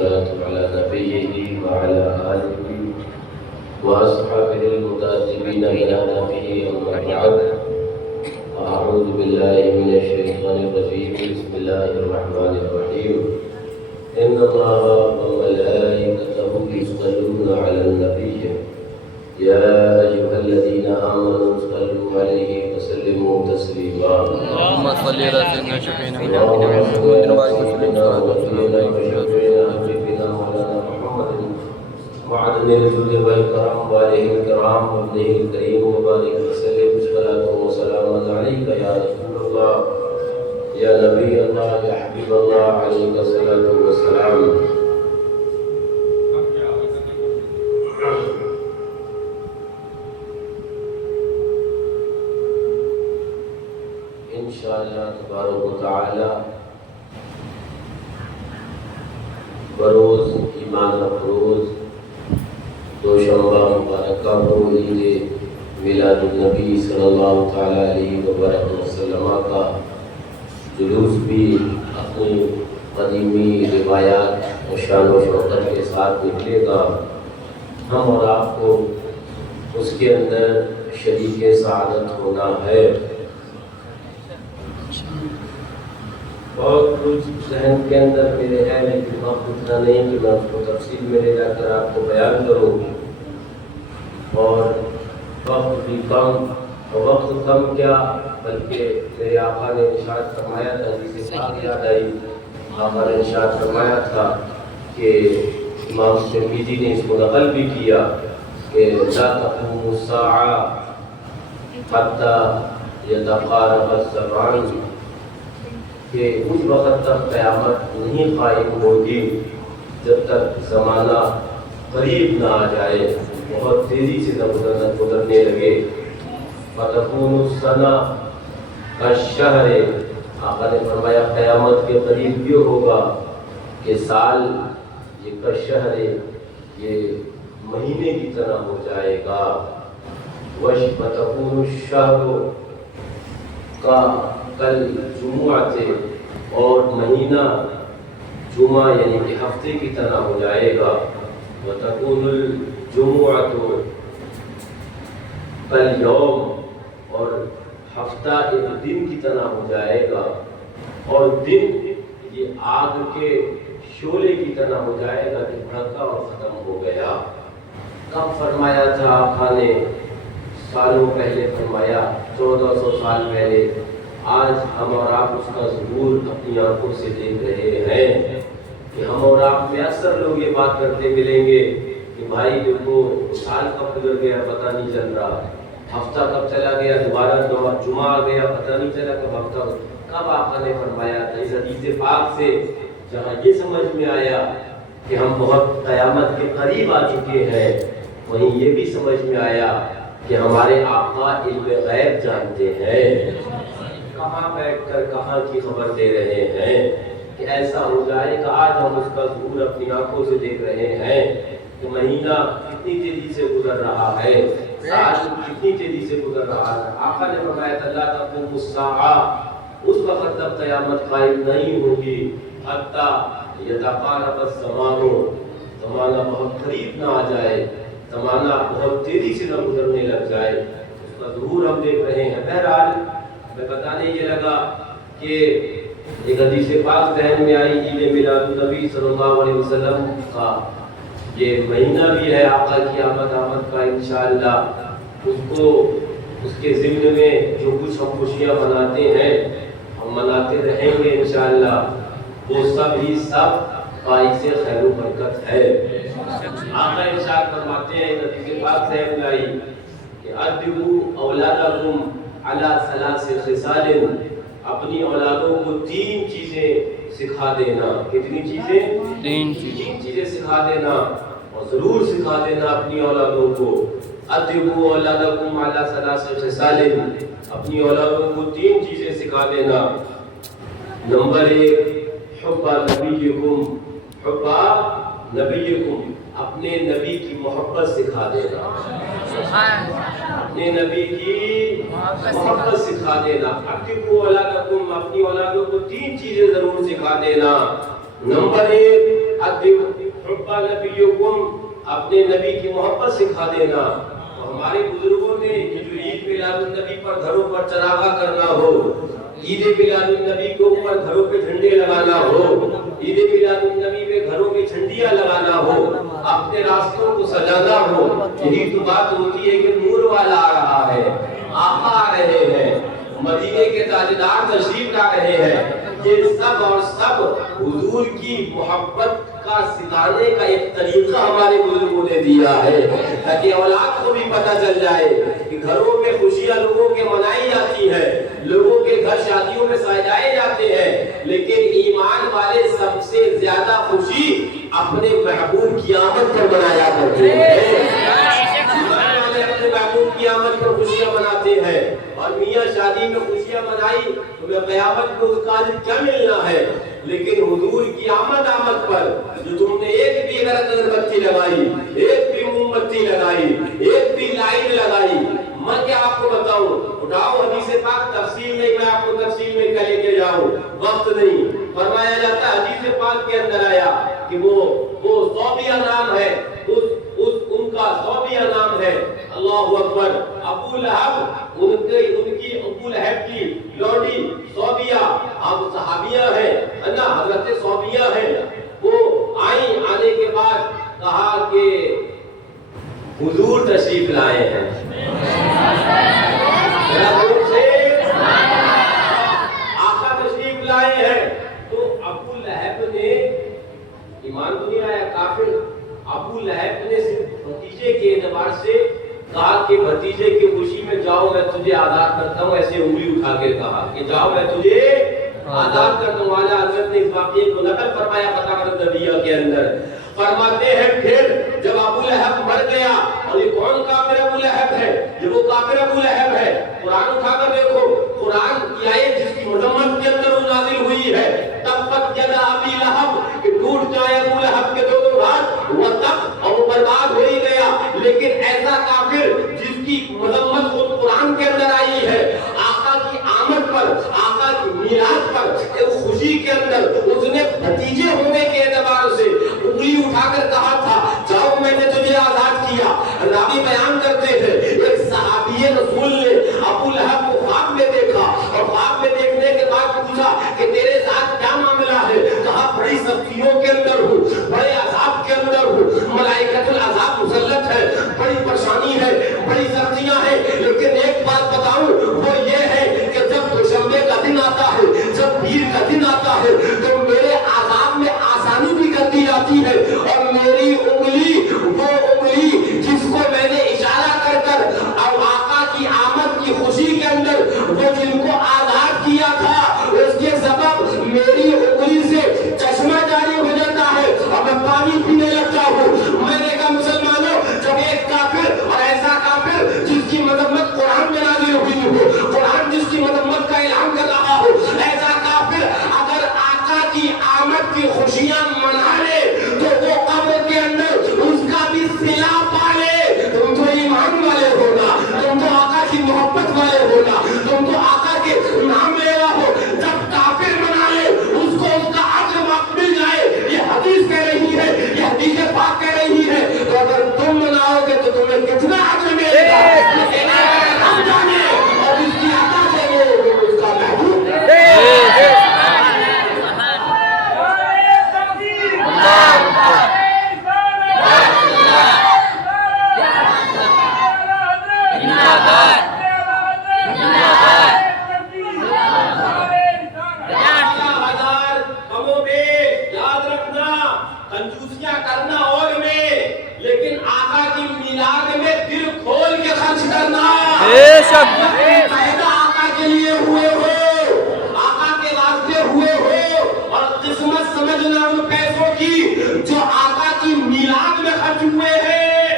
والصلاة على نبيه وعلى آله وأصحابه المتأدبين إلى نبيه أما بعد أعوذ بالله من الشيطان الرجيم بسم الله الرحمن الرحيم إن الله وملائكته يصلون على النبي يا أيها الذين آمنوا صلوا عليه وسلموا تسليما اللهم صل على سيدنا شفيعنا اللهم ونبينا صل محمد على وعلى اله سيدنا ونبينا وشفيعنا حبيبنا مولانا محمد معدن الجود والكرم وآله الكرام وابنه الكريم وبارك وسلم صلاة وسلاما عليك يا رسول الله يا نبي الله يا حبيب الله عليك الصلاة والسلام. انشاءاللہ تبارک و تعالی بروز ایمان افروز دوشنبہ مبارکہ کو عید میلاد النبی صلی اللہ تعالی علیہ وسلم کا جلوس بھی اپنی قدیمی روایات و شان و شوکت کے ساتھ نکلے گا. ہم اور آپ کو اس کے اندر شریک سعادت ہونا ہے. بہت کچھ ذہن کے اندر میرے ہے لیکن وقت اتنا نہیں کہ میں اس کو تفصیل میں لے جا کر آپ کو بیان کروں, اور وقت بھی کم, اور وقت کم کیا بلکہ میرے آقا نے ارشاد فرمایا تھا, جسے پاک یاد آئی, آقا نے ارشاد فرمایا تھا کہ امام ترمذی نے اس کو نقل بھی کیا کہ لا تقوم الساعة حتى يتقارب الزمان, کہ اس وقت تک قیامت نہیں قائم ہوگی جب تک زمانہ قریب نہ آ جائے, بہت تیزی سے گزرنے لگے. فتكون السنة كالشهر, آقا نے فرمایا قیامت کے قریب یہ ہوگا کہ سال یہ کالشہر, یہ مہینے کی طرح ہو جائے گا. فتكون الشهر کا کل جمعہ تھے, اور مہینہ جمعہ یعنی کہ ہفتے کی طرح ہو جائے گا. وتكون الجمعۃ کل یوم, اور ہفتہ ایک دن کی طرح ہو جائے گا, اور دن یہ آگ کے شعلے کی طرح ہو جائے گا کہ بھڑکا اور ختم ہو گیا. کب فرمایا تھا آقا نے؟ سالوں پہلے فرمایا, 1400 سال پہلے. آج ہم اور آپ اس کا ظہور اپنی آنکھوں سے دیکھ رہے ہیں کہ ہم اور آپ میں اکثر لوگ یہ بات کرتے ملیں گے کہ بھائی دیکھو سال کب گزر گیا پتہ نہیں چل رہا, ہفتہ کب چلا گیا, دوبارہ جمعہ آ گیا پتہ نہیں چلا کب ہفتہ. کب آقا نے فرمایا تھا؟ اس حدیث پاک سے جہاں یہ سمجھ میں آیا کہ ہم بہت قیامت کے قریب آ چکے ہیں, وہیں یہ بھی سمجھ میں آیا کہ ہمارے آقا علم غیب جانتے ہیں, کہاں بیٹھ کر کہاں کی خبر دے رہے ہیں کہ ایسا ہو جائے کہ آج ہم اس کا ظہور اپنی آنکھوں سے دیکھ رہے ہیں کہ مہینہ کتنی تیزی سے گزر رہا ہے, سال کتنی تیزی سے گزر رہا ہے. آقا نے فرمایا لا تقوم الساعة, اس وقت تک قیامت قائم نہیں ہوگی حتی یتقارب الزمان, زمانہ بہت قریب نہ آ جائے, زمانہ بہت تیزی سے نہ گزرنے لگ جائے. اس کا ظہور ہم دیکھ رہے ہیں. بہرحال میں بتانے یہ لگا کہ ایک حدیث پاک ذہن میں آئی, عید میلاد النبی صلی اللہ علیہ وسلم کا یہ مہینہ بھی ہے آقا کی آمد کا انشاءاللہ. اس کو اس کے ضمن میں جو کچھ ہم خوشیاں مناتے ہیں ہم مناتے رہیں گے انشاءاللہ, وہ سب ہی سب باعث خیر و برکت ہے. آقا ارشاد فرماتے ہیں حدیث پاک ذہن میں آئی کہ ادبوا اولادکم علی ثلاث خصال, اپنی اولادوں کو 3 چیزیں سکھا دینا. کتنی چیزیں؟ 3 چیزیں سکھا دینا, اور ضرور سکھا دینا اپنی اولادوں کو. ادبوا اولادکم علی ثلاث خصال, اپنی اولادوں کو 3 چیزیں سکھا دینا. نمبر 1 حب نبیکم, حب نبیکم, اپنے نبی کی محبت سکھا دینا. اپنے نبی کی محبت سکھا دینا. ادبوا اولادکم, اپنی اولادوں کو 3 چیزیں ضرور سکھا دینا. نمبر 1 حب نبیکم، اپنے نبی کی محبت سکھا دینا. تو ہمارے بزرگوں نے یہ جو عید میلاد النبی پر گھروں پر چراغاں کرنا ہو، عید میلاد النبی کے اوپر گھروں پہ جھنڈے لگانا ہو، عید میلاد النبی پہ گھروں میں جھنڈیاں لگانا ہو، اپنے راستوں کو سجانا ہو، یہی تو بات ہوتی ہے کہ نور والا آ رہا ہے، آقا آ رہے ہیں، مدینے کے تاجدار تشریف لا رہے ہیں. یہ سب اور سب حضور کی محبت کا سکھانے کا ایک طریقہ ہمارے بزرگوں نے دیا ہے، تاکہ اولاد کو بھی پتہ چل جائے کہ گھروں میں خوشیاں لوگوں کے منائی جاتی ہیں، لوگوں کے گھر شادیوں میں سجائے جاتے ہیں، لیکن ایمان والے سب سے زیادہ خوشی اپنے محبوب کی آمد پر منایا کرتے ہیں. اپنے محبوب کی آمد پر خوشیاں مناتے ہیں. اور میاں شادی میں خوشیاں منائی تو میں قیامت میں اس کا اجر کیا ملنا ہے؟ لیکن حضور کی آمد پر جو تم نے ایک بھی اگر بتی لگائی، ایک بھی موم بتی لگائی، ایک بھی لائٹ لگائی، میں کیا آپ کو بتاؤں؟ اٹھاؤ حدیث پاک تفصیل نہیں، میں آپ کو تفصیل میں کہہ لے کے جاؤں، وقت نہیں. فرمایا جاتا ہے حدیث پاک کے اندر آیا کہ وہ صوبیہ نام ہے، ان کا صوبیہ نام ہے. اللہ اکبر. ابو لہب، ان کی ابو لہب کی لوڈی صوبیہ، اب صحابیہ ہے نا، حضرت صوبیہ ہے. وہ آنے کے بعد کہا کہ حضور تشریف لائے ہیں. آقا تشریف لائے ہیں. تو ابو لہب نے ایمان تو نہیں آیا، کافر. ابو لہب نے صرف بھتیجے کے اعتبار سے کہا کہ بھتیجے کی خوشی میں جاؤ میں تجھے آزاد کرتا ہوں، ایسے انگلی اٹھا کے کہا کہ جاؤ میں تجھے آزاد کرتا ہوں. والا حضرت نے اس واقعے کو نقل فرمایا فتاوی نبویہ کے اندر. فرماتے ہیں پھر جب ابو لہب مر گیا، اور یہ کون کافر ابو لہب ہے؟ یہ وہ کافر ابو لہب ہے. قرآن اٹھا کر دیکھو، قرآن کی آیت جس کی مذمت کے اندر وہ نازل ہوئی ہے، تبت یدا ابی لہب، کہ ٹوٹ جائے ابو لہب کے دونوں ہاتھ، وہ تب اور وہ برباد ہو ہی گیا. لیکن ایسا کافر جس کی مذمت خود قرآن کے اندر آئی ہے، آقا کی آمد پر، آقا کی میلاد پر ایک خوشی کے اندر اس نے بھتیجے ہونے کے اعتبار سے انگلی اٹھا کر کہا تھا جاؤ میں نے تجھے آزاد کیا. راوی بیان کرتے ہیں ایک صحابی رسول نے ابو لہب کو خواب میں دیکھا، اور خواب میں دیکھنے کے بعد پوچھا کہ تیرے ساتھ کیا معاملہ ہے؟ کہا بڑی سختیوں کے اندر ہوں، بڑے عذاب کے اندر ہوں، ملائکۃ العذاب مسلط ہے، بڑی پریشانی ہے، بڑی سختیاں ہیں. لیکن ایک بات بتاؤں، وہ یہ ہے کہ جب دوشنبے کا دن آتا ہے، جب پیر کا دن آتا ہے، تو میرے عذاب میں آسانی بھی کر دی جاتی ہے. اور میری انگلی، وہ انگلی جس کو میں نے اشارہ کر کر اور آقا کی آمد کی خوشی کے اندر وہ جن کو آزاد کیا تھا، اس کے سبب میری انگلی سے چشمہ جاری ہو جاتا ہے اور میں پانی پینے لگتا ہوں. میں نے کہا مسلمانوں، جب ایک کافر، اور ایسا کافر جس کی مذمت قرآن میں نازل ہوئی ہو، قرآن جس کی مذمت کا اعلان کر رہا ہو، ایسا کافر اگر آقا کی آمد کی خوشیاں منا لے تو وہ قبر کے اندر اس کا بھی صلہ پا لے. تم تو ایمان والے ہونا، تم تو آقا کی محبت والے ہونا، تم تو آقا کے نام لیوا ہو. جب کافر منا لے اس کو اس کا اجر مل جائے، یہ حدیث کہہ رہی ہے، یہ حدیث پاک کہہ رہی ہے. تو اگر تم مناؤ گے تو تمہیں کتنا اجر ملے گا، ہم جانے. اور اس کی عطا سے وہ اس کا محبوب کنجوسیاں کرنا اور میں، لیکن آقا کی میلاد میں دل کھول کے خرچ کرنا. پیدا آقا کے لیے ہوئے ہو، آقا کے واسطے ہوئے ہو، اور قسمت سمجھنا ان پیسوں کی جو آقا کی میلاد میں خرچ ہوئے ہیں.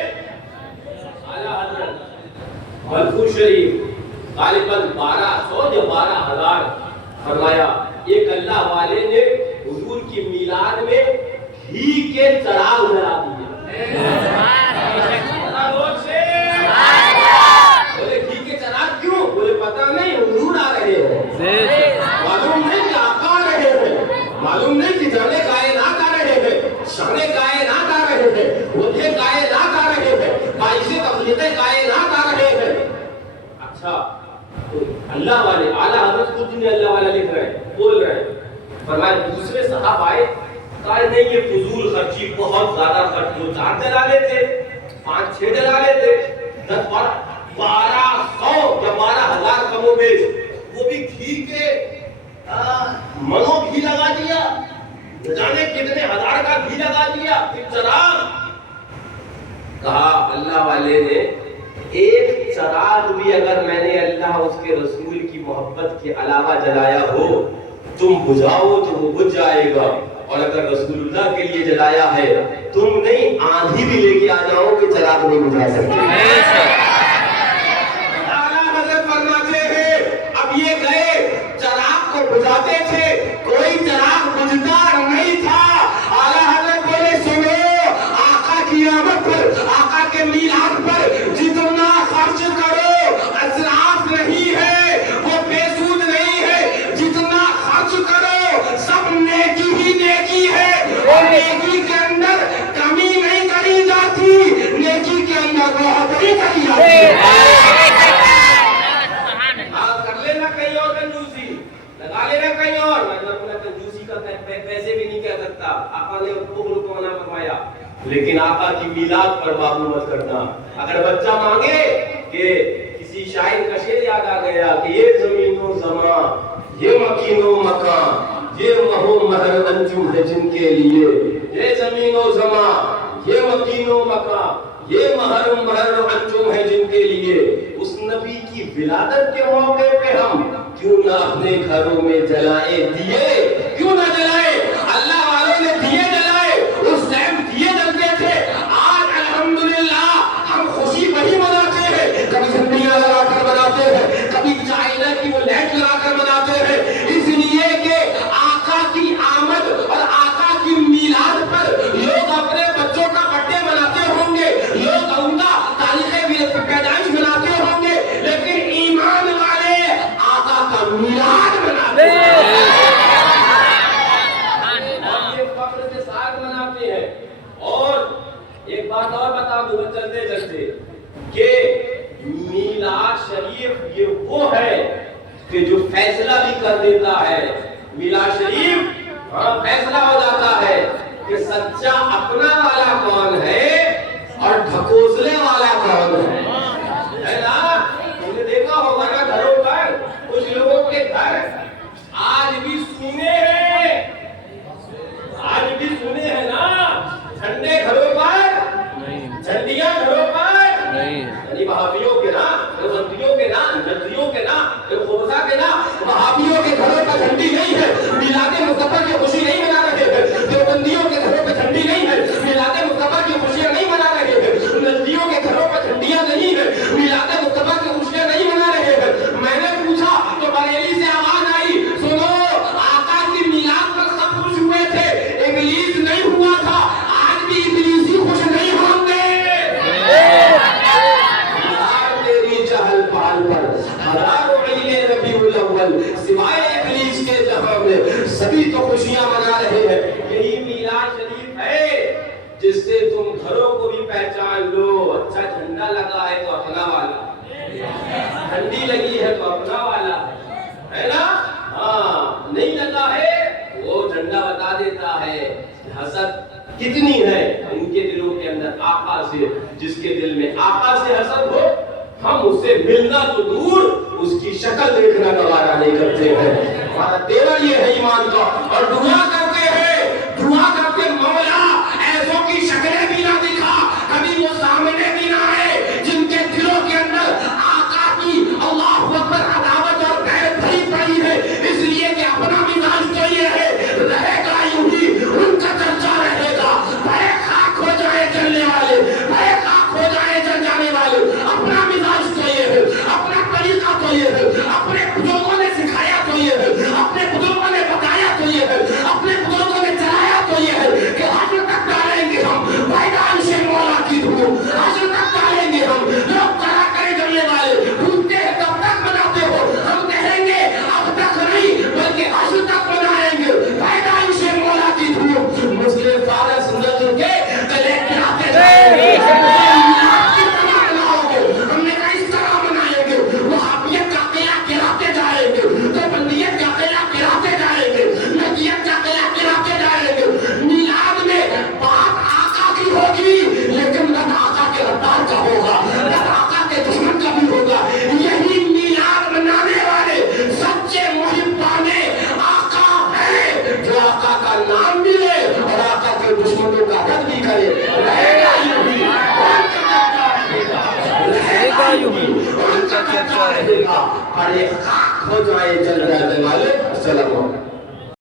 اعلیٰ حضرت ملکو شریف غالباً 1200 یا 12,000 فرمایا ایک اللہ والے نے حضور کی میلاد میں گھی کے چراغ جلا دیے. بولے گھی کے چراغ کیوں؟ بولے پتہ نہیں، حضور آ رہے ہیں، معلوم نہیں کہ آقا آ رہے ہیں، معلوم نہیں کہ جانے کائنات آ رہے ہیں. اچھا تو اللہ والے اعلیٰ حضرت خود نے اللہ والا لکھ رہے ہیں، بول رہے ہیں. فرمایا دوسرے صاحب آئے، کہا نہیں یہ فضول خرچی بہت زیادہ خرچ، جو 4 ڈلالے تھے 5-6 ڈلالے تھے 1200 یا 12,000 کم و بیش، وہ بھی گھی کے منو گھی لگا دیا، نہ جانے کتنے ہزار کا گھی لگا دیا. پھر چراغ، کہا اللہ والے نے ایک چراغ بھی اگر میں نے اللہ اس کے رسول کی محبت کے علاوہ جلایا ہو تم بجھاؤ تو وہ بجھ جائے گا، اور اگر رسول اللہ کے لیے جلایا ہے تم نہیں آندھی بھی لے کے آ جاؤ کہ چراغ نہیں بجھا سکتے. حضرت فرماتے ہیں اب یہ گئے چراغ کو بجھاتے تھے، کوئی چراغ بجھتا نہیں تھا. اعلیٰ حضرت بولے سنو، آقا کی آمد پر، آقا کے میلاد پر جتنا خرچ کرو اسراف نہیں ہے، وہ بے سود نہیں ہے. جتنا خرچ کرو سب نیکی ہی نیکی ہے، اور نیکی کے اندر کمی نہیں کری جاتی، نیکی کے اندر بہتری کری جاتی ہے. لگا لینا کہیں اور، میں اپنا کنجوسی کا پیسے بھی نہیں کہہ سکتا. آقا نے بخل کو منع فرمایا، لیکن آقا کی میلاد پر بابو مت کرنا. اگر بچہ مانگے کہ کسی شاعر کا شعر یاد آ گیا کہ یہ زمین و زمان، یہ مکین و مکان، یہ مہو مہر انجم ہے جن کے لیے، یہ زمین و زمان، یہ مکین و مکان، یہ مہر انجم ہے جن کے لیے. اس نبی کی ولادت کے موقع پہ ہم کیوں نہ اپنے گھروں میں جلائے دیے، کیوں نہ جلائے؟ اللہ والوں نے دیے جلائے، اس ٹائم دیے جلتے تھے. آج الحمدللہ ہم خوشی وہی مناتے ہیں، کبھی جھنڈیاں لگا کر مناتے ہیں، کبھی چائنا کی وہ لائٹ لگا کر مناتے ہیں، اس لیے کہ آقا کی آمد اور آقا کی میلاد پر لوگ اپنے بچوں کا برتھڈے مناتے ہوں گے، لوگ ان کا تاریخ پیدائش مناتے ہوں گے، لیکن ایمان والے آقا کا میلاد مناتے ہیں اور یہ فخر کے ساتھ مناتے ہیں. اور ایک بات اور بتا دوں چلتے چلتے کہ میلاد شریف یہ وہ ہے کہ جو فیصلہ بھی کر دیتا ہے. میلاد شریف فیصلہ ہو جاتا ہے کہ سچا اپنا والا کون ہے اور ڈھکوسلے والا کون ہے نا. تم نے دیکھا ہوگا نا گھروں پر کچھ لوگوں کے گھر آج بھی سونے ہیں، آج بھی سونے ہیں نا. جھنڈے گھروں پر، جھنڈیاں گھروں پر، یعنی وہابیوں کے نا، دیوبندیوں کے نا، نجدیوں کے نا، خبزہ کے نا. وہابیوں کے گھروں پر جھنڈی نہیں ہے، میلاد مصطفیٰ کی خوشی نہیں منا رہے ہیں. دیوبندیوں کے گھروں پہ جھنڈی نہیں ہے، میلاد مصطفیٰ کی خوشیاں نہیں منا رہے ہیں. نجدیوں کے گھروں پر جھنڈیاں نہیں ہے، میلاد مصطفیٰ کی خوشیاں نہیں منا رہے ہیں. میں نے پوچھا تو بریلی سے آواز آئی، سنو آقا کی میلاد پر سب خوش ہوئے تھے، ابلیس نہیں ہوا تھا. آج بھی ابلیسی خوش نہیں ہوں گے. تیری چہل پہل پر ہزاروں مہینے ربیع الاول سوائے ابلیس کے جہاں میں سبھی تو خوشیاں منا رہے ہیں. یہی میلاد شریف ہے جس سے تم گھروں کو بھی پہچان لو. اچھا جھنڈا لگا ہے تو اپنا والا، جھنڈی لگی ہے تو اپنا والا ہے نا. ہاں نہیں لگا ہے وہ جھنڈا بتا دیتا ہے. حسد کتنی ہے ان کے دلوں کے اندر آقا سے. جس کے دل میں آقا سے حسد ہو ہم اس سے ملنا تو دور اس کی شکل دیکھنا گوارا نہیں کرتے ہیں. ہمارا تیرا یہ ہے ایمان کا. اور دعا کرتے ہیں، دعا کرتے مولا ایسوں کی شکلیں بھی نہ دکھا، کبھی وہ سامنے بھی نہ آئے جن کے دلوں کے اندر آقا کی اللہ اکبر عداوت اور غیرت بھری پڑی ہے. اس لیے کہ اپنا مزاج تو یہ ہے، رہے گا یوں ہی ان کا چرچا رہے گا. بھائی خاک ہو جائے جلنے والے، بھائی خاک ہو جائے جل جانے والے. اپنا مزاج تو یہ ہے، اپنا طریقہ تو یہ ہے، اپنے